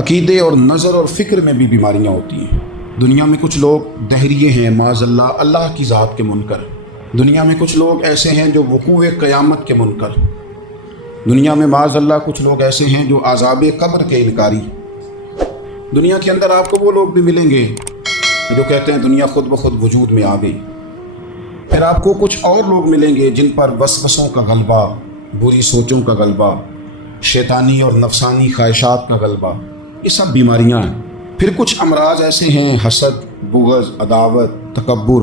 عقیدے اور نظر اور فکر میں بھی بیماریاں ہوتی ہیں۔ دنیا میں کچھ لوگ دہریے ہیں معاذ اللہ کی ذات کے منکر۔ دنیا میں کچھ لوگ ایسے ہیں جو وقوع قیامت کے منکر۔ دنیا میں معاذ اللہ کچھ لوگ ایسے ہیں جو عذاب قبر کے انکاری۔ دنیا کے اندر آپ کو وہ لوگ بھی ملیں گے جو کہتے ہیں دنیا خود بخود وجود میں آ گئی۔ پھر آپ کو کچھ اور لوگ ملیں گے جن پر وسوسوں کا غلبہ، بری سوچوں کا غلبہ، شیطانی اور نفسانی خواہشات کا غلبہ، یہ سب بیماریاں ہیں۔ پھر کچھ امراض ایسے ہیں، حسد، بغض، عداوت، تکبر،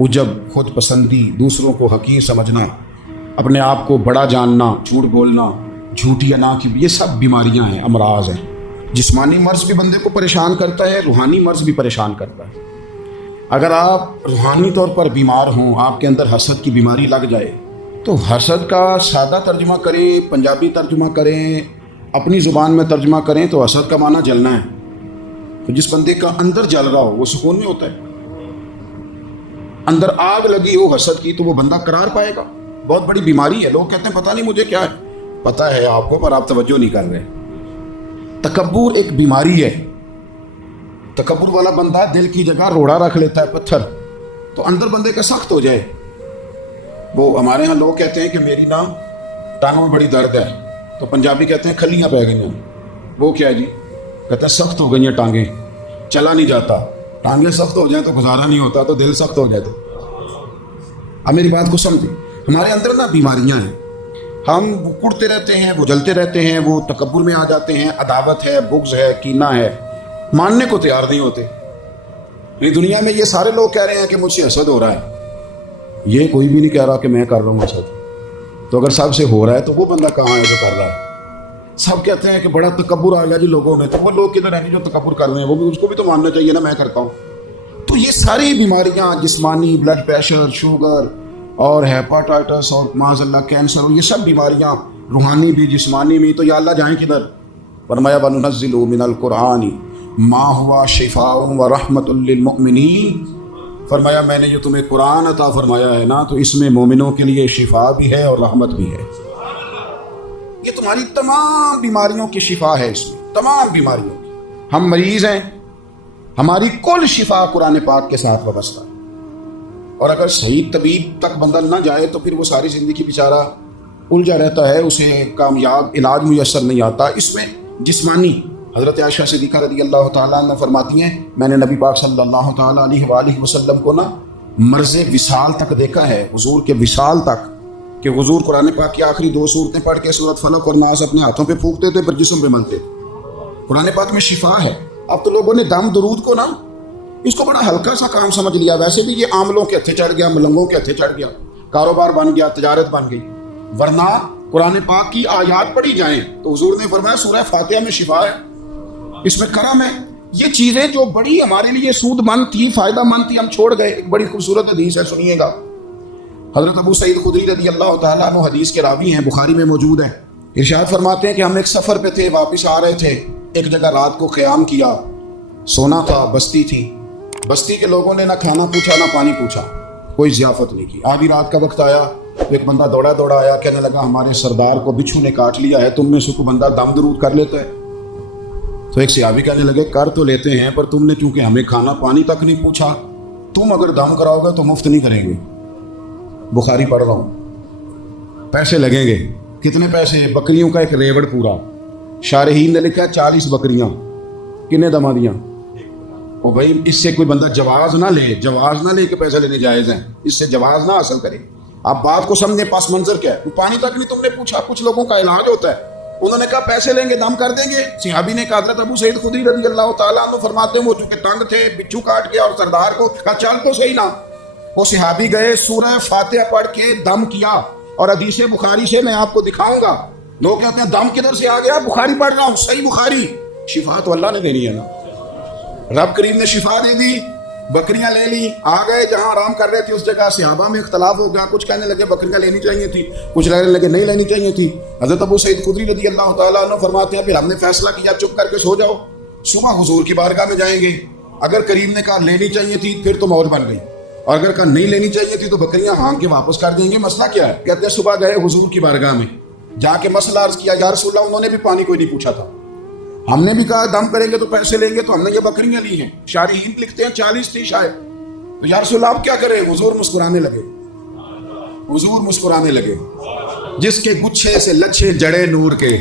عجب، خود پسندی، دوسروں کو حقیر سمجھنا، اپنے آپ کو بڑا جاننا، جھوٹ بولنا، جھوٹی انا کی، یہ سب بیماریاں ہیں، امراض ہیں۔ جسمانی مرض بھی بندے کو پریشان کرتا ہے، روحانی مرض بھی پریشان کرتا ہے۔ اگر آپ روحانی طور پر بیمار ہوں، آپ کے اندر حسد کی بیماری لگ جائے، تو حسد کا سادہ ترجمہ کریں، پنجابی ترجمہ کریں، اپنی زبان میں ترجمہ کریں تو حسد کا معنی جلنا ہے۔ تو جس بندے کا اندر جل رہا ہو وہ سکون میں ہوتا ہے۔ اندر آگ لگی ہو حسد کی تو وہ بندہ قرار پائے گا۔ بہت بڑی بیماری ہے۔ لوگ کہتے ہیں پتہ نہیں مجھے کیا ہے، پتہ ہے آپ کو پر آپ توجہ نہیں کر رہے۔ تکبر ایک بیماری ہے۔ تکبر والا بندہ دل کی جگہ روڑا رکھ لیتا ہے، پتھر، تو اندر بندے کا سخت ہو جائے۔ وہ ہمارے ہاں لوگ کہتے ہیں کہ میری نا ٹانگوں میں بڑی درد ہے، تو پنجابی کہتے ہیں کھلیاں پہ گئی ہیں۔ وہ کیا ہے جی؟ کہتے ہیں سخت ہو گئی ہیں ٹانگیں، چلا نہیں جاتا۔ ٹانگیں سخت ہو جائیں تو گزارا نہیں ہوتا، تو دل سخت ہو جائے تو۔ اب میری بات کو سمجھیں، ہمارے اندر نا بیماریاں ہیں، ہم کڑتے رہتے ہیں، وہ جلتے رہتے ہیں، وہ تکبر میں آ جاتے ہیں، عداوت ہے، بغض ہے، کینہ ہے، ماننے کو تیار نہیں ہوتے۔ یہ دنیا میں یہ سارے لوگ کہہ رہے ہیں کہ مجھ سے حسد ہو رہا ہے، یہ کوئی بھی نہیں کہہ رہا کہ میں کر رہا ہوں حسد۔ تو اگر سب سے ہو رہا ہے تو وہ بندہ کہاں ہے جو کر رہا ہے؟ سب کہتے ہیں کہ بڑا تکبر آ گیا جی لوگوں میں، تو وہ لوگ کدھر ہیں جو تکبر کر رہے ہیں؟ وہ بھی، اس کو بھی تو ماننا چاہیے نا میں کرتا ہوں۔ تو یہ ساری بیماریاں، جسمانی، بلڈ پریشر، شوگر اور ہیپاٹائٹس اور معاذ اللہ کینسر، اور یہ سب بیماریاں روحانی بھی جسمانی بھی، تو یا اللہ جائیں کدھر؟ فرمایا وَنُنَزِّلُ مِنَ الْقُرْآنِ مَا هُوَ شِفَاءٌ وَرَحْمَةٌ لِّلْمُؤْمِنِينَ۔ فرمایا میں نے جو تمہیں قرآن عطا فرمایا ہے نا، تو اس میں مومنوں کے لیے شفا بھی ہے اور رحمت بھی ہے۔ یہ تمہاری تمام بیماریوں کی شفا ہے، اس میں تمام بیماریوں کی۔ ہم مریض ہیں، ہماری کل شفا قرآن پاک کے ساتھ وابستہ ہے، اور اگر صحیح طبیب تک بندہ نہ جائے تو پھر وہ ساری زندگی بیچارہ الجھا رہتا ہے، اسے کامیاب علاج میسر نہیں آتا۔ اس میں جسمانی، حضرت عائشہ صدیقہ رضی اللہ تعالیٰ عنہ فرماتی ہیں میں نے نبی پاک صلی اللہ تعالیٰ علیہ وآلہ وسلم کو نا مرض وصال تک دیکھا ہے، حضور کے وصال تک، کہ حضور قرآن پاک کی آخری 2 سورتیں پڑھ کے سورۃ فلق اور ناس اپنے ہاتھوں پہ پھونکتے تھے، پھر جسم پہ ملتے تھے۔ قرآن پاک میں شفا ہے۔ اب تو لوگوں نے دم درود کو نا اس کو بڑا ہلکا سا کام سمجھ لیا۔ ویسے بھی یہ عاملوں کے ہتھے چڑھ گیا، ملنگوں کے ہتھے چڑھ گیا، کاروبار بن گیا، تجارت بن گئی۔ ورنہ قرآن پاک کی آیات پڑھی جائیں تو حضور نے فرمایا سورہ فاتحہ میں شفا ہے، اس میں کرم ہے۔ یہ چیزیں جو بڑی ہمارے لیے سود مند تھی، فائدہ مند تھی، ہم چھوڑ گئے۔ ایک بڑی خوبصورت حدیث ہے، سنیے گا۔ حضرت ابو سعید خدری رضی اللہ تعالیٰ عنہ حدیث کے راوی ہیں، بخاری میں موجود ہے۔ ارشاد فرماتے ہیں کہ ہم ایک سفر پہ تھے، واپس آ رہے تھے، ایک جگہ رات کو قیام کیا، سونا تھا، بستی تھی۔ بستی کے لوگوں نے نہ کھانا پوچھا نہ پانی پوچھا، کوئی ضیافت نہیں کی۔ آدھی رات کا وقت آیا، ایک بندہ دوڑا دوڑا آیا، کہنے لگا ہمارے سردار کو بچھو نے کاٹ لیا ہے، تم میں سے کوئی بندہ دم درود کر لیتا ہے؟ تو ایک صحابی کہنے لگے کر تو لیتے ہیں، پر تم نے چونکہ ہمیں کھانا پانی تک نہیں پوچھا، تم اگر دم کراؤ گے تو مفت نہیں کریں گے۔ بخاری پڑھ رہا ہوں، پیسے لگیں گے۔ کتنے پیسے؟ بکریوں کا ایک ریوڑ پورا۔ شارحین نے لکھا 40 بکریاں۔ کنے دما دیاں؟ او بھائی اس سے کوئی بندہ جواز نہ لے کہ پیسے لینے جائز ہیں، اس سے جواز نہ حاصل کرے۔ آپ بات کو سمجھیں، پس منظر کیا ہے؟ پانی تک نہیں تم نے پوچھا۔ کچھ لوگوں کا علاج ہوتا ہے، انہوں نے کہا پیسے لیں گے دم کر دیں گے۔ صحابی نے کہا حضرت ابو سعید خدری رضی اللہ تعالیٰ عنہ فرماتے ہیں وہ چونکہ تنگ تھے، بچھو کاٹ گیا، اور سردار کو کہا چل تو صحیح نا۔ وہ صحابی گئے، سورہ فاتحہ پڑھ کے دم کیا، اور حدیث بخاری سے میں آپ کو دکھاؤں گا۔ لوگ کہتے ہیں دم کدھر سے آ گیا؟ بخاری پڑھ رہا ہوں، صحیح بخاری۔ شفا تو اللہ نے دینی ہے نا، رب کریم نے شفا دے دی۔ بکریاں لے لی، آ گئے جہاں آرام کر رہے تھے اس جگہ۔ صحابہ میں اختلاف ہو گیا، کچھ کہنے لگے بکریاں لینی چاہیے تھی، کچھ کہنے لگے نہیں لینی چاہیے تھی۔ حضرت ابو سعید خدری رضی اللہ تعالیٰ عنہ فرماتے ہیں پھر ہم نے فیصلہ کیا چپ کر کے سو جاؤ، صبح حضور کی بارگاہ میں جائیں گے۔ اگر کریم نے کہا لینی چاہیے تھی پھر تو موج بن گئی، اور اگر کہا نہیں لینی چاہیے تھی تو بکریاں ہانگ کے واپس کر دیں گے۔ مسئلہ کیا ہے؟ کہتے ہیں صبح گئے حضور کی بارگاہ میں، جا کے مسئلہ عرض کیا، یا رسول اللہ، انہوں نے بھی پانی کوئی نہیں پوچھا تھا، ہم نے بھی کہا دم کریں گے تو پیسے لیں گے، تو ہم نے یہ بکریاں لی ہیں۔ شارحین لکھتے ہیں 40 تھی شاید۔ تو یا رسول اللہ آپ کیا کریں؟ حضور مسکرانے لگے، حضور مسکرانے لگے۔ جس کے گچھے سے لچھے جڑے نور کے،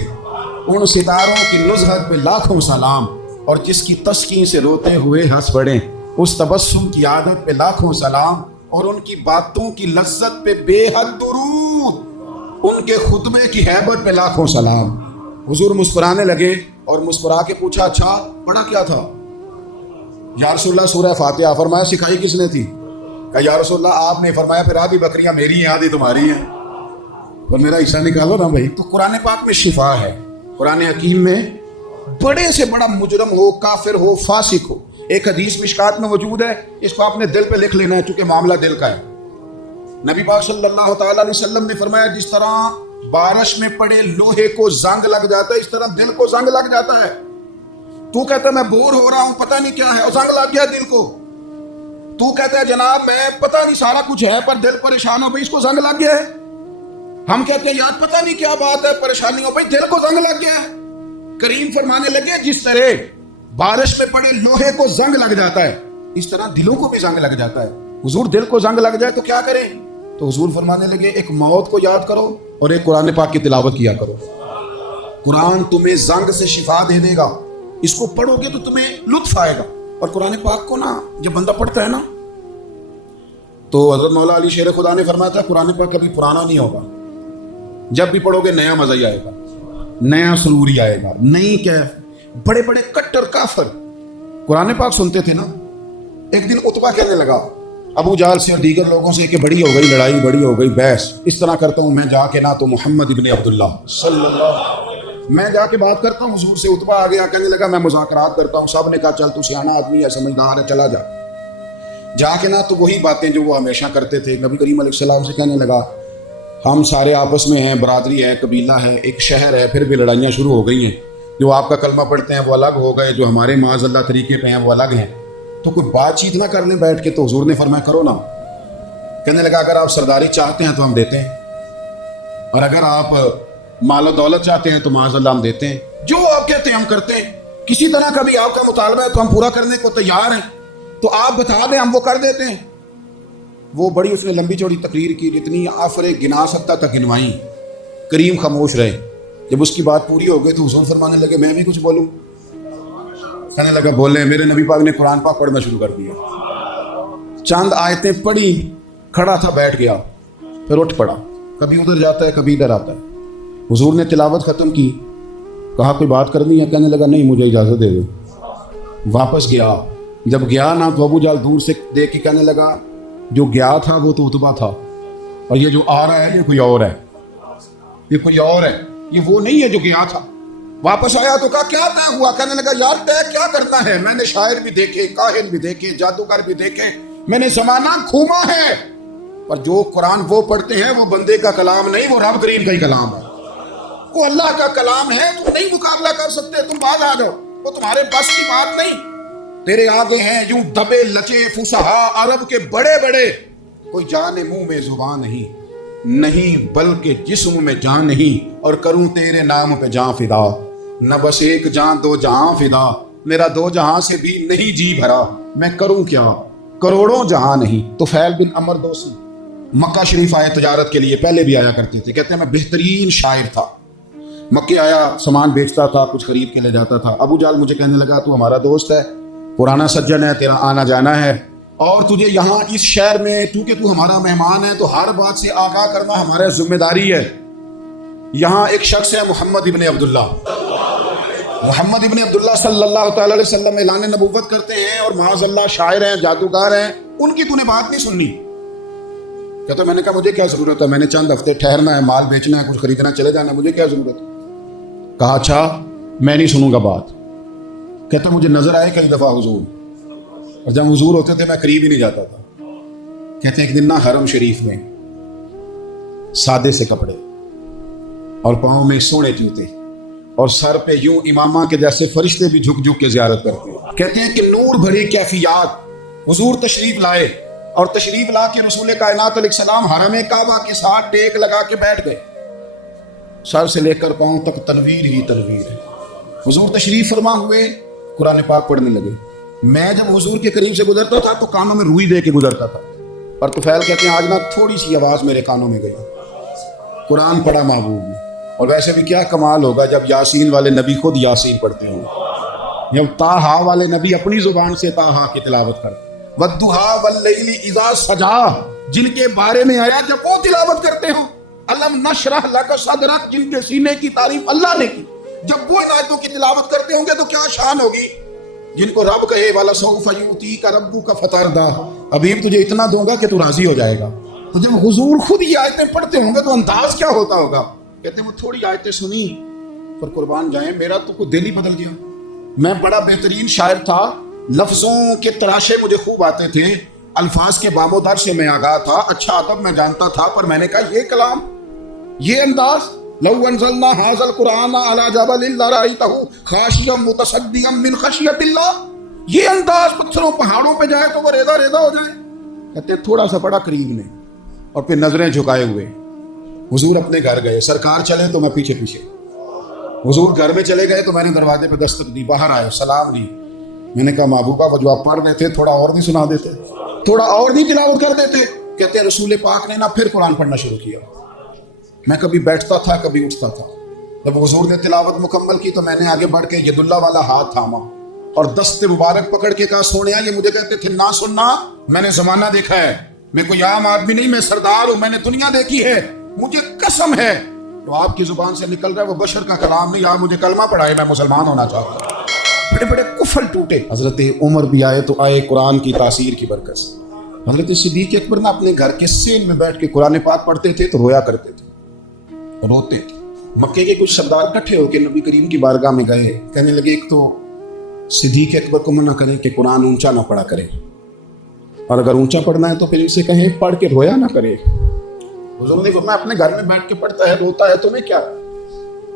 ان ستاروں کی نزہت پہ لاکھوں سلام، اور جس کی تسکین سے روتے ہوئے ہنس پڑے، اس تبسم کی عادت پہ لاکھوں سلام، اور ان کی باتوں کی لذت پہ بے حد درود، ان کے خطبے کی ہیبت پہ لاکھوں سلام۔ حضور مسکرانے لگے اور مسکرا کے پوچھا اچھا پڑھا کیا تھا؟ یا رسول اللہ سورہ فاتحہ۔ فرمایا سکھائی کس نے تھی؟ کہا یا رسول اللہ آپ نے۔ فرمایا پھر آدھی بکریاں میری ہیں آدھی تمہاری ہیں، اور میرا حصہ نکالو نا بھائی۔ تو قرآن پاک میں شفا ہے، قرآن حکیم میں بڑے سے بڑا مجرم ہو، کافر ہو، فاسق ہو، ایک حدیث مشکات میں موجود ہے، اس کو آپ نے دل پہ لکھ لینا ہے چونکہ معاملہ دل کا ہے۔ نبی پاک صلی اللہ تعالیٰ علیہ وسلم نے فرمایا جس طرح بارش میں پڑے لوہے کو زنگ لگ جاتا ہے، اس طرح دل کو زنگ لگ جاتا ہے۔ تو کہتا ہے میں بور ہو رہا ہوں پتہ نہیں کیا ہے، اور زنگ لگ گیا دل کو۔ تو کہتا ہے جناب میں پتہ نہیں سارا کچھ ہے پر دل پریشان ہو بھائی، اس کو زنگ لگ گیا ہے۔ ہم کہتے ہیں یار پتہ نہیں کیا بات ہے، پریشانی ہو بھائی، دل کو زنگ لگ گیا ہے۔ کریم فرمانے لگے جس طرح بارش میں پڑے لوہے کو زنگ لگ جاتا ہے، اس طرح دلوں کو بھی زنگ لگ جاتا ہے۔ حضور دل کو زنگ لگ جائے تو کیا کریں؟ تو حضور فرمانے لگے ایک موت کو یاد کرو اور ایک قرآن پاک کی تلاوت کیا کرو۔ قرآن تمہیں زنگ سے شفا دے دے گا، اس کو پڑھو گے تو تمہیں لطف آئے گا۔ اور قرآن پاک کو نا جب بندہ پڑھتا ہے نا، تو حضرت مولا علی شیر خدا نے فرمایا تھا قرآن پاک کبھی پرانا نہیں ہوگا، جب بھی پڑھو گے نیا مزہ ہی آئے گا، نیا سرور ہی آئے گا، نئی کیف۔ بڑے بڑے کٹر کافر قرآن پاک سنتے تھے نا۔ ایک دن عتبہ کہنے لگا ابو جہل سے اور دیگر لوگوں سے کہ بڑی ہو گئی لڑائی، بڑی ہو گئی بحث، اس طرح کرتا ہوں میں جا کے نا تو محمد ابن عبداللہ صلی اللہ، میں جا کے بات کرتا ہوں حضور سے۔ عتبہ آ گیا کہنے لگا میں مذاکرات کرتا ہوں۔ سب نے کہا چل تو سیانا آدمی ہے، سمجھدار ہے، چلا جا۔ جا کے نا تو وہی باتیں جو وہ ہمیشہ کرتے تھے، نبی کریم علیہ السلام سے کہنے لگا ہم سارے آپس میں ہیں، برادری ہے، قبیلہ ہے، ایک شہر ہے، پھر بھی لڑائیاں شروع ہو گئی ہیں۔ جو آپ کا کلمہ پڑھتے ہیں وہ الگ ہو گئے، جو ہمارے معاذ اللہ طریقے پہ ہیں وہ الگ ہیں، تو کوئی بات چیت نہ کر لیں بیٹھ کے۔ تو حضور نے فرمایا کرو نا۔ کہنے لگا اگر آپ سرداری چاہتے ہیں تو ہم دیتے ہیں، اور اگر آپ مال و دولت چاہتے ہیں تو معاذ اللہ ہم دیتے ہیں، جو آپ کہتے ہیں ہم کرتے ہیں۔ کسی طرح کا بھی آپ کا مطالبہ ہے تو ہم پورا کرنے کو تیار ہیں، تو آپ بتا دیں ہم وہ کر دیتے ہیں۔ وہ بڑی اس نے لمبی چوڑی تقریر کی، جتنی آفرے گنا سکتا تھا گنوائیں۔ کریم خاموش رہے۔ جب اس کی بات پوری ہو گئی تو حضور فرمانے لگے میں بھی کچھ بولوں؟ کہنے لگا بولیں۔ میرے نبی پاک نے قرآن پاک پڑھنا شروع کر دیا، چند آیتیں پڑھی، کھڑا تھا بیٹھ گیا، پھر اٹھ پڑا، کبھی ادھر جاتا ہے کبھی ادھر آتا ہے۔ حضور نے تلاوت ختم کی، کہا کوئی بات کرنی ہے؟ کہنے لگا نہیں مجھے اجازت دے دو۔ واپس گیا، جب گیا نا تو ابو جہل دور سے دیکھ کے کہنے لگا جو گیا تھا وہ تو عتبہ تھا، اور یہ جو آ رہا ہے یہ کوئی اور ہے، یہ کوئی اور ہے، یہ وہ نہیں ہے جو گیا تھا۔ واپس آیا تو کہا کیا طے ہوا؟ کہنے لگا یار طے کیا کرنا ہے، میں نے شاعر بھی دیکھے، کاہن بھی دیکھے، جادوگر بھی دیکھے، میں نے زمانہ گھوما ہے، پر جو قرآن وہ پڑھتے ہیں وہ بندے کا کلام نہیں، وہ رب کریم کا ہی کلام ہے، وہ اللہ کا کلام ہے۔ تم نہیں مقابلہ کر سکتے، تم باز آ جاؤ، وہ تمہارے بس کی بات نہیں۔ تیرے آگے ہیں یوں دبے لچے فصحا عرب کے بڑے بڑے، کوئی جان منہ میں زبان نہیں بلکہ جسم میں جان نہیں، اور کروں تیرے نام پہ جان فدا، نہ بس ایک جان دو جہاں فدا، میرا دو جہاں سے بھی نہیں جی بھرا، میں کروں کیا کروڑوں جہاں نہیں۔ طفیل بن عمر دوسی مکہ شریف آئے تجارت کے لیے، پہلے بھی آیا کرتے تھے، کہتے ہیں میں بہترین شاعر تھا، مکے آیا سامان بیچتا تھا، کچھ خرید کے لے جاتا تھا۔ ابو جہل مجھے کہنے لگا تو ہمارا دوست ہے، پرانا سجن ہے، تیرا آنا جانا ہے، اور تجھے یہاں اس شہر میں چونکہ تو ہمارا مہمان ہے تو ہر بات سے آگاہ کرنا ہمارا ذمہ داری ہے۔ یہاں ایک شخص ہے محمد ابن عبداللہ، محمد ابن عبداللہ صلی اللہ تعالی علیہ وسلم اعلان نبوت کرتے ہیں، اور معاذ اللہ شاعر ہیں، جادوگر ہیں، ان کی تو نے بات نہیں سننی۔ کہتا میں نے کہا مجھے کیا ضرورت ہے، میں نے چند ہفتے ٹھہرنا ہے، مال بیچنا ہے، کچھ خریدنا، چلے جانا، مجھے کیا ضرورت ہے؟ کہا اچھا میں نہیں سنوں گا بات۔ کہتا مجھے نظر آئے کئی دفعہ حضور، اور جب حضور ہوتے تھے میں قریب ہی نہیں جاتا تھا۔ کہتے ہیں ایک دن نا حرم شریف میں سادے سے کپڑے اور پاؤں میں سونے جوتے اور سر پہ یوں امامہ کے جیسے فرشتے بھی جھک جھک کے زیارت کرتے ہیں۔ کہتے ہیں کہ نور بھری کیفیات حضور تشریف لائے، اور تشریف لا کے رسول کائنات علیہ السلام حرم کعبہ کے ساتھ ٹیک لگا کے بیٹھ گئے، سر سے لے کر پاؤں تک تنویر ہی تنویر ہے، حضور تشریف فرما ہوئے، قرآن پاک پڑھنے لگے۔ میں جب حضور کے قریب سے گزرتا تھا تو کانوں میں روئی دے کے گزرتا تھا، اور طفیل کہتے ہیں آج نا تھوڑی سی آواز میرے کانوں میں گئی، قرآن پڑھا محبوب نے۔ اور ویسے بھی کیا کمال ہوگا جب یاسین والے نبی خود یاسین پڑھتے ہوں، جب طٰہٰ والے نبی اپنی زبان سے طٰہٰ کی تلاوت کرتے، وَالضُّحَىٰ وَاللَّيْلِ إِذَا سَجَىٰ جن کے بارے میں آیا جب وہ تلاوت کرتے ہوں، أَلَمْ نَشْرَحْ لَكَ صَدْرَكَ جن کے سینے کی تعریف اللہ نے کی، جب وہ ان آیتوں کی تلاوت کرتے ہوں گے تو کیا شان ہوگی۔ جن کو رب کہے وَلَسَوْفَ يُؤْتِيكَ رَبُّكَ فَتَرْضَىٰ حبیب تجھے اتنا دوں گا کہ تو راضی ہو جائے گا۔ تو جب حضور خود یہ آیتیں پڑھتے ہوں گے تو انداز کیا ہوتا ہوگا۔ کہتے ہیں وہ تھوڑی آیتیں سنی پر قربان جائیں میرا تو کوئی دل ہی بدل گیا۔ میں بڑا بہترین شاعر تھا، لفظوں کے تراشے مجھے خوب آتے تھے، الفاظ کے بام و در سے میں آگاہ تھا، اچھا ادب میں جانتا تھا، پر میں نے کہا یہ کلام، یہ انداز، لو انزلنا هذا القرآن على جبل لرأيته خاشعا متصدعا من خشیۃ اللہ، یہ انداز پتھروں پہاڑوں پہ جائے تو وہ ریزہ ریزہ ہو جائے۔ کہتے ہیں تھوڑا سا بڑا قریب نے، اور پھر نظریں جھکائے ہوئے حضور اپنے گھر گئے، سرکار چلے تو میں پیچھے پیچھے، حضور گھر میں چلے گئے تو میں نے دروازے پہ دستک دی، باہر آئے، سلام دی۔ میں نے کہا محبوبہ وہ جو آپ پڑھ رہے تھے تھوڑا اور نہیں سنا دیتے، تھوڑا اور نہیں تلاوت کر دیتے۔ کہتے ہیں رسول پاک نے نا پھر قرآن پڑھنا شروع کیا۔ میں کبھی بیٹھتا تھا کبھی اٹھتا تھا، جب حضور نے تلاوت مکمل کی تو میں نے آگے بڑھ کے ید اللہ والا ہاتھ تھاما اور دست مبارک پکڑ کے کہا سونیا، یہ مجھے کہتے تھے نہ سننا، میں نے زمانہ دیکھا ہے، میں کوئی عام آدمی نہیں، میں سردار ہوں، میں نے دنیا دیکھی ہے، مجھے قسم ہے تو آپ کی زبان سے نکل رہا ہے وہ بشر کا کلام نہیں، آپ مجھے کلمہ پڑھائے، میں مسلمان ہونا چاہتا ہوں۔ بڑے بڑے کفر ٹوٹے۔ حضرت عمر بھی آئے تو آئے قرآن کی تاثیر کی برکت سے۔ حضرت صدیق اکبر نے اپنے گھر کے سین میں بیٹھ کے قرآن پاک پڑھتے تھے تو رویا کرتے تھے، روتے تھے۔ مکے کے کچھ سردار اکٹھے ہو کے نبی کریم کی بارگاہ میں گئے، کہنے لگے ایک تو صدیق اکبر کو منع کریں کہ قرآن اونچا نہ پڑھا کرے، اور اگر اونچا پڑھنا ہے تو پھر ان سے کہیں پڑھ کے رویا نہ کرے۔ حضور نے فرمایا اپنے گھر میں بیٹھ کے پڑھتا ہے روتا ہے تمہیں کیا؟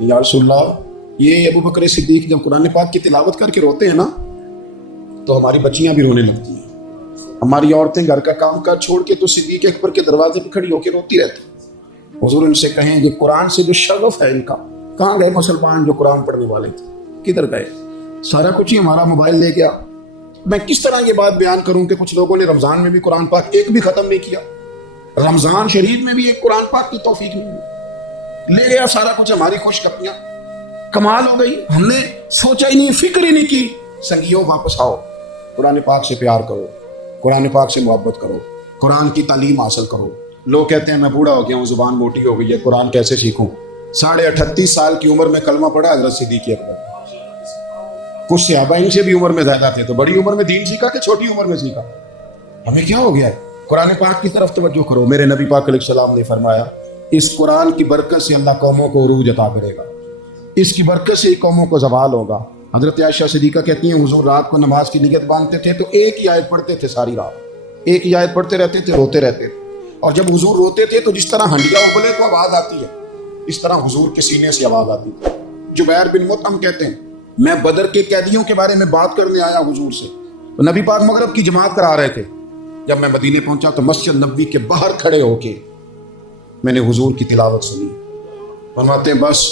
یا رسول اللہ یہ ابو بکر صدیق جب قرآن پاک کی تلاوت کر کے روتے ہیں نا تو ہماری بچیاں بھی رونے لگتی ہیں، ہماری عورتیں گھر کا کام کاج چھوڑ کے تو صدیق اکبر کے دروازے پہ کھڑی ہو کے روتی رہتی۔ حضور ان سے کہیں یہ قرآن سے جو شغف ہے ان کا، کہاں گئے مسلمان جو قرآن پڑھنے والے تھے، کدھر گئے؟ سارا کچھ ہی ہمارا موبائل لے گیا۔ میں کس طرح یہ بات بیان کروں کہ کچھ لوگوں نے رمضان میں بھی قرآن پاک ایک بھی ختم نہیں کیا، رمضان شریف میں بھی ایک قرآن پاک کی توفیق نہیں ہوئی، لے گیا سارا کچھ ہماری خوش کپیاں، کمال ہو گئی، ہم نے سوچا ہی نہیں، فکر ہی نہیں کی۔ سنگیوں واپس آؤ، قرآن پاک سے پیار کرو، قرآن پاک سے محبت کرو، قرآن کی تعلیم حاصل کرو۔ لوگ کہتے ہیں میں بوڑھا ہو گیا ہوں، زبان موٹی ہو گئی ہے، قرآن کیسے سیکھوں؟ 38.5 سال کی عمر میں کلمہ پڑھا حضرت صدیق اکبر۔ کچھ صحابہ ان سے بھی عمر میں زیادہ تھے تو بڑی عمر میں دین سیکھا کہ چھوٹی عمر میں سیکھا؟ ہمیں کیا ہو گیا ہے؟ قرآن پاک کی طرف توجہ کرو۔ میرے نبی پاک علیہ السلام نے فرمایا اس قرآن کی برکت سے اللہ قوموں کو عروج عطا کرے گا، اس کی برکت سے قوموں کو زوال ہوگا۔ حضرت عائشہ صدیقہ کہتی ہیں حضور رات کو نماز کی نیت باندھتے تھے تو ایک ہی آیت پڑھتے تھے ساری رات، ایک ہی آیت پڑھتے رہتے تھے، روتے رہتے تھے، اور جب حضور روتے تھے تو جس طرح ہنڈیا ابلے تو آواز آتی ہے اس طرح حضور کے سینے سے آواز آتی تھی۔ جبیر بن مطعم کہتے ہیں میں بدر کے قیدیوں کے بارے میں بات کرنے آیا حضور سے، تو نبی پاک مغرب کی جماعت کرا رہے تھے۔ جب میں مدینے پہنچا تو مسجد نبوی کے باہر کھڑے ہو کے میں نے حضور کی تلاوت سنی۔ فرماتے ہیں بس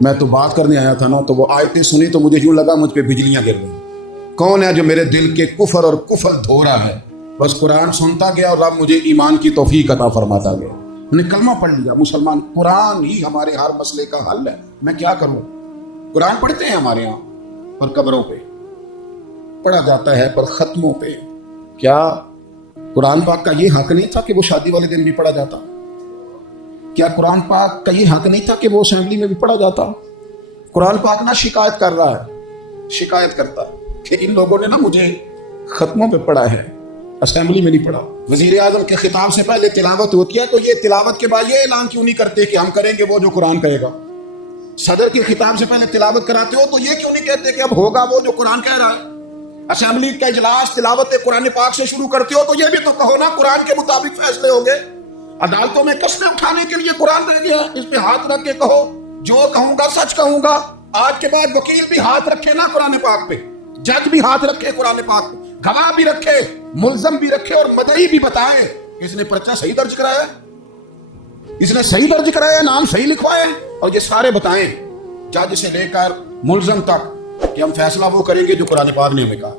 میں تو بات کرنے آیا تھا نا، تو وہ آیتیں سنی تو مجھے یوں لگا مجھ پہ بجلیاں گر گئیں۔ کون ہے جو میرے دل کے کفر اور کفر دھو رہا ہے؟ بس قرآن سنتا گیا اور رب مجھے ایمان کی توفیق عطا فرماتا گیا، میں نے کلمہ پڑھ لیا، مسلمان۔ قرآن ہی ہمارے ہر مسئلے کا حل ہے، میں کیا کروں؟ قرآن پڑھتے ہیں ہمارے ہاں پر قبروں پہ پڑھا جاتا ہے، پر ختموں پہ۔ کیا قرآن پاک کا یہ حق نہیں تھا کہ وہ شادی والے دن بھی پڑھا جاتا؟ کیا قرآن پاک کا یہ حق نہیں تھا کہ وہ اسمبلی میں بھی پڑھا جاتا؟ قرآن پاک نہ شکایت کر رہا ہے، شکایت کرتا ہے کہ ان لوگوں نے نا مجھے ختموں پہ پڑھا ہے، اسمبلی میں نہیں پڑھا۔ وزیر اعظم کے خطاب سے پہلے تلاوت ہوتی ہے تو یہ تلاوت کے بعد یہ اعلان کیوں نہیں کرتے کہ ہم کریں گے وہ جو قرآن کہے گا؟ صدر کے خطاب سے پہلے تلاوت کراتے ہو تو یہ کیوں نہیں کہتے کہ اب ہوگا وہ جو قرآن کہہ رہا ہے؟ اسمبلی کا اجلاس تلاوت قرآن پاک سے شروع کرتے ہو تو یہ بھی تو کہو نا قرآن کے مطابق فیصلے ہوں گے۔ عدالتوں میں قسمیں اٹھانے کے لیے قرآن رہ گیا، اس پہ ہاتھ رکھ کے کہو جو کہوں گا سچ کہوں گا۔ آج کے بعد وکیل بھی ہاتھ رکھے نا قرآن پاک پہ، جج بھی ہاتھ رکھے قرآن پاک پہ، گواہ بھی رکھے، ملزم بھی رکھے، اور مدعی بھی بتائے اس نے پرچہ صحیح درج کرایا ہے، اس نے صحیح درج کرایا ہے، نام صحیح لکھوایا ہے، اور یہ سارے بتائیں، جج سے لے کر ملزم تک کہ ہم فیصلہ وہ کریں گے جو قرآن پاک نے ہمیں کہا.